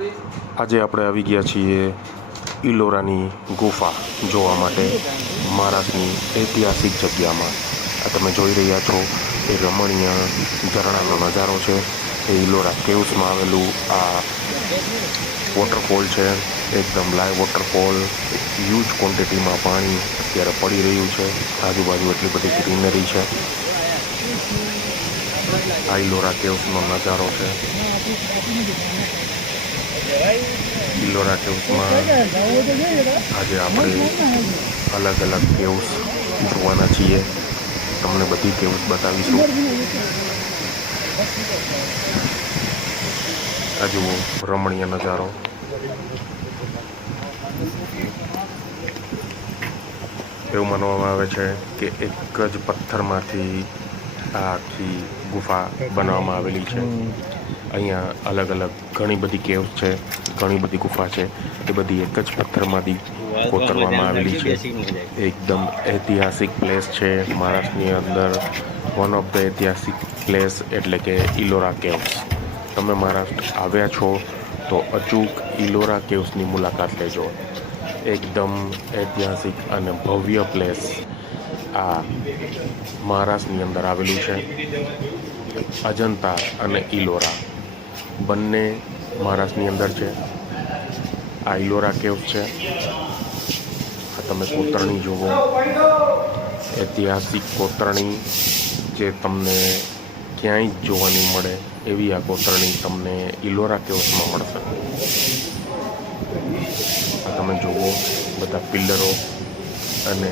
આજે આપણે આવી ગયા છીએ ઇલોરાની ગુફા જોવા માટે મહારાષ્ટ્રની ઐતિહાસિક જગ્યામાં. આ તમે જોઈ રહ્યા છો એ રમણીય ઝરણાનો નજારો છે. એ ઇલોરા કેવ્સમાં આવેલું આ વોટરફોલ છે. એકદમ લાઈવ વોટરફોલ. હ્યુજ ક્વોન્ટિટીમાં પાણી અત્યારે પડી રહ્યું છે. આજુબાજુ એટલી બધી ગ્રીનરી છે. આ ઇલોરા કેવ્સનો નજારો છે. ઇલોરા કેવ્સમાં આજે આપણે અલગ અલગ કેવ્સ જોવાના છીએ. તમને બધી કેવ્સ બતાવીશું. આ જુઓ રમણીય નજારો. એવું માનવામાં આવે છે કે એક જ પથ્થરમાંથી આ આખી ગુફા બનાવવામાં આવેલી છે. અહીંયા અલગ અલગ ઘણી બધી કેવ્સ છે, ઘણી બધી ગુફા છે. એ બધી એક જ પથ્થરમાંથી કોતરવામાં આવેલી છે. એકદમ ઐતિહાસિક પ્લેસ છે મહારાષ્ટ્રની અંદર. વન ઓફ ધ ઐતિહાસિક પ્લેસ એટલે કે ઇલોરા કેવ્સ. તમે મહારાષ્ટ્ર આવ્યા છો તો અચૂક ઇલોરા કેવ્સની મુલાકાત લેજો. એકદમ ઐતિહાસિક અને ભવ્ય પ્લેસ આ મહારાષ્ટ્રની અંદર આવેલું છે. અજંતા અને ઇલોરા બંને મહારાષ્ટ્રની અંદર છે. આ ઇલોરા કેવ્સ છે. આ તમે કોતરણી જુઓ, ઐતિહાસિક કોતરણી જે તમને ક્યાંય જ જોવા નહીં મળે એવી આ કોતરણી તમને ઇલોરા કેવ્સમાં મળશે. આ તમે જુઓ બધા પિલ્લરો અને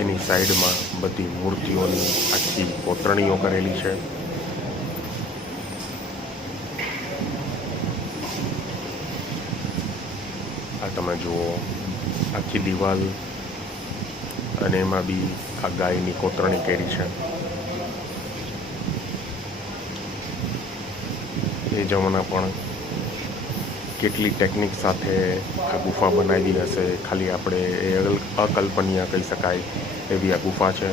એની સાઈડમાં બધી મૂર્તિઓની આખી કોતરણીઓ કરેલી છે. આ તમે જુઓ આખી દિવાલ અને એમાં બી આ ગાયની કોતરણી કરી છે. એ જમાના પણ કેટલી ટેકનિક સાથે આ ગુફા બનાવી હશે, ખાલી આપણે એ અકલ્પનીય કહી શકાય એવી આ ગુફા છે.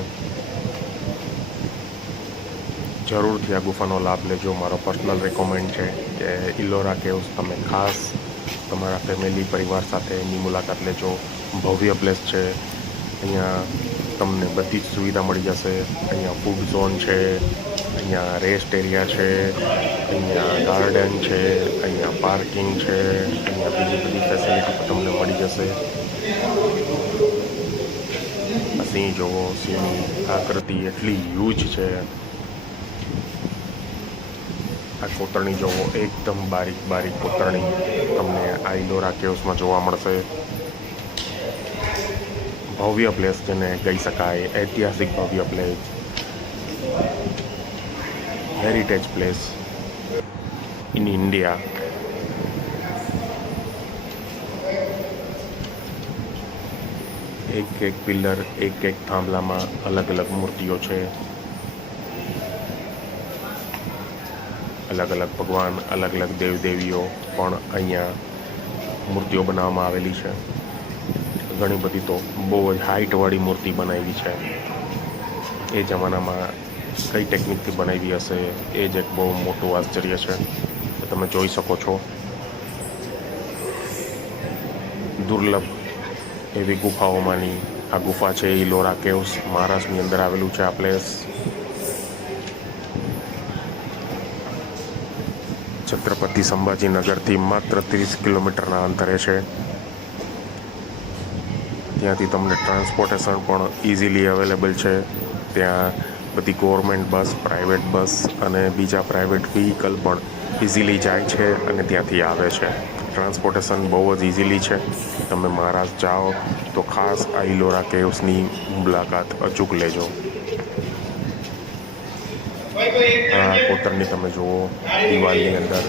જરૂરથી આ ગુફાનો લાભ લેજો. મારો પર્સનલ રેકોમેન્ડ છે કે ઇલોરા કેવ્સ તમે ખાસ તમારા ફેમિલી પરિવાર સાથે એની મુલાકાત લેજો. ભવ્ય પ્લેસ છે. અહીંયા તમને બધી જ સુવિધા મળી જશે. અહીંયા ફૂડ ઝોન છે, અહીંયા રેસ્ટ એરિયા છે, અહીંયા ગાર્ડન છે, અહીંયા પાર્કિંગ છે, અહીંયા બીજી બધી ફેસિલિટી તમને મળી જશે. આ સિંહ જોવો, સિંહની આકૃતિ એટલી હ્યુજ છે. આ કોતરણી જોવો, એકદમ બારીક બારીક કોતરણી તમને આ ઇલોરા કેવ્સમાં જોવા મળશે. ભવ્ય પ્લેસ જેને કહી શકાય, ઐતિહાસિક ભવ્ય place, heritage place in India. એક એક પિલ્લર, એક એક થાંભલામાં અલગ અલગ મૂર્તિઓ છે. અલગ અલગ ભગવાન, અલગ અલગ દેવદેવીઓ પણ અહીંયા મૂર્તિઓ બનાવવામાં આવેલી છે. ઘણી બધી તો બહુ જ હાઇટવાળી મૂર્તિ બનાવી છે. એ જમાનામાં કઈ ટેકનિકથી બનાવી હશે એ જ એક બહુ મોટું આશ્ચર્ય છે. તમે જોઈ શકો છો દુર્લભ એવી ગુફાઓમાંની આ ગુફા છે. ઇલોરા કેવ્સ મહારાષ્ટ્રની અંદર આવેલું છે આ પ્લેસ. છત્રપતિ સંભાજીનગરથી માત્ર 30 કિલોમીટરના અંતરે છે. ત્યાંથી તમને ટ્રાન્સપોર્ટેશન પણ ઇઝીલી અવેલેબલ છે. ત્યાં બધી ગવર્મેન્ટ બસ, પ્રાઇવેટ બસ અને બીજા પ્રાઇવેટ વ્હીકલ પણ ઇઝીલી જાય છે અને ત્યાંથી આવે છે. ટ્રાન્સપોર્ટેશન બહુ જ ઇઝીલી છે. તમે મહારાષ્ટ્ર જાઓ તો ખાસ આ ઇલોરા કેવ્સની મુલાકાત અચૂક લેજો. આ કોતરણી તમે જુઓ દિવાલની અંદર,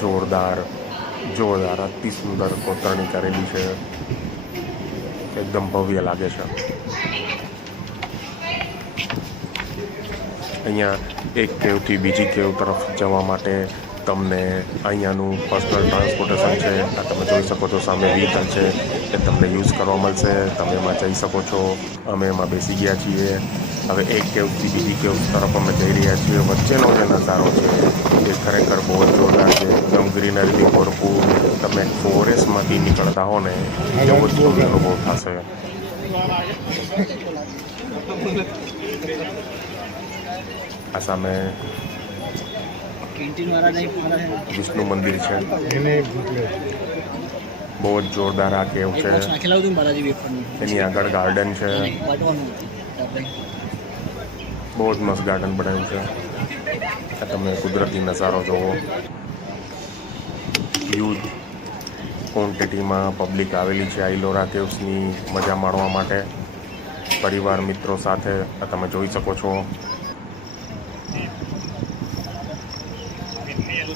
જોરદાર અતિ સુંદર કોતરણી કરેલી છે. એકદમ ભવ્ય લાગે છે. અહીંયા એક કેવથી બીજી કેવ તરફ જવા માટે તમને અહીંયાનું પર્સનલ ટ્રાન્સપોર્ટેશન છે. આ તમે જોઈ શકો છો સામે વ્હીકલ છે એ તમને યુઝ કરવા મળશે. તમે એમાં જઈ શકો છો. અમે એમાં બેસી ગયા છીએ. હવે એક કેવથી બીજી કેવ તરફ અમે જઈ રહ્યા છીએ. વચ્ચેનો જે નજારો છે એ ખરેખર બહુ જ જોરદાર છે. એકદમ ગ્રીનરીથી ભરપૂર તમે ફોરેસ્ટમાંથી નીકળતા હો ને એવો જ તમને અનુભવ થશે. આ સામે વિષ્ણુ મંદિર છે. બહુ જ જોરદાર આ કેવ છે. એની આગળ ગાર્ડન છે. બહુ જ મસ્ત ગાર્ડન બનાવ્યું છે. આ તમે કુદરતી નજારો જોવો. હ્યુજ ક્વોન્ટિટીમાં પબ્લિક આવેલી છે આ ઇલોરા કેવ્સની મજા માણવા માટે. પરિવાર મિત્રો સાથે આ તમે જોઈ શકો છો.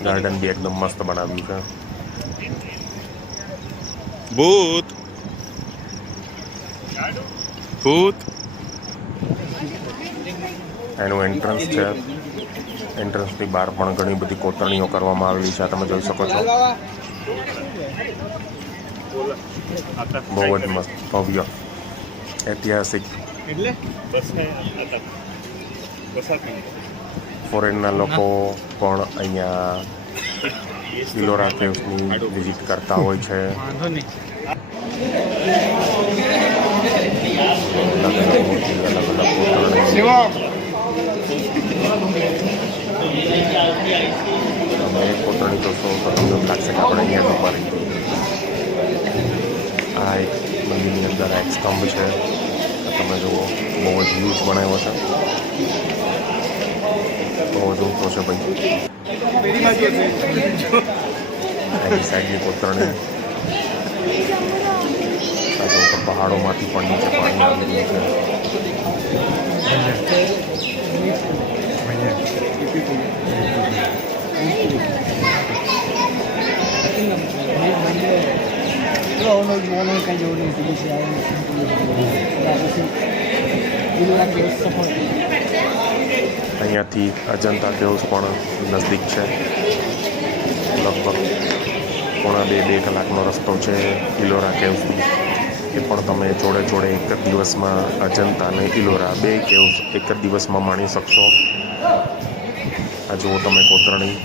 ગાર્ડન બી એકદમ મસ્ત બનાવ્યું છે. ભૂત ભૂત એનું એન્ટ્રન્સ છે. એન્ટ્રન્સની બહાર પણ ઘણી બધી કોતરણીઓ કરવામાં આવેલી છે. તમે જોઈ શકો છો. બહુ જ મસ્ત ભવ્ય ઐતિહાસિક. ફોરેનના લોકો પણ અહીંયા ઇલોરા કેવ્સની વિઝિટ કરતા હોય છે. અલગ અલગ મૂર્તિ, અલગ અલગ કોતરણી. તમે એક કોતરણી જોશો તો તમને એવું લાગશે કે આપણે અહીંયા જ ઉભા રહી. આ એક મંદિરની અંદર એક સ્તંભ છે. તમે જુઓ બહુ જ હ્યુજ બનાવ્યો છે. બહુ જ ઊંચો છે ભાઈ. એની સાઈડની કોતરણી. આ જો તો પહાડોમાંથી પણ નીચે પાણી આવી રહ્યું છે. અહીંયાથી અજંતા કેવ્સ પણ નજદીક છે. લગભગ 1.5-2 કલાકનો રસ્તો છે ઇલોરા કેવ્સનો. એ પણ તમે જોડે જોડે એક જ દિવસમાં અજંતા અને ઇલોરા 2 કેવ્સ એક જ દિવસમાં માણી શકશો. આ જુઓ તમે કોતરણી.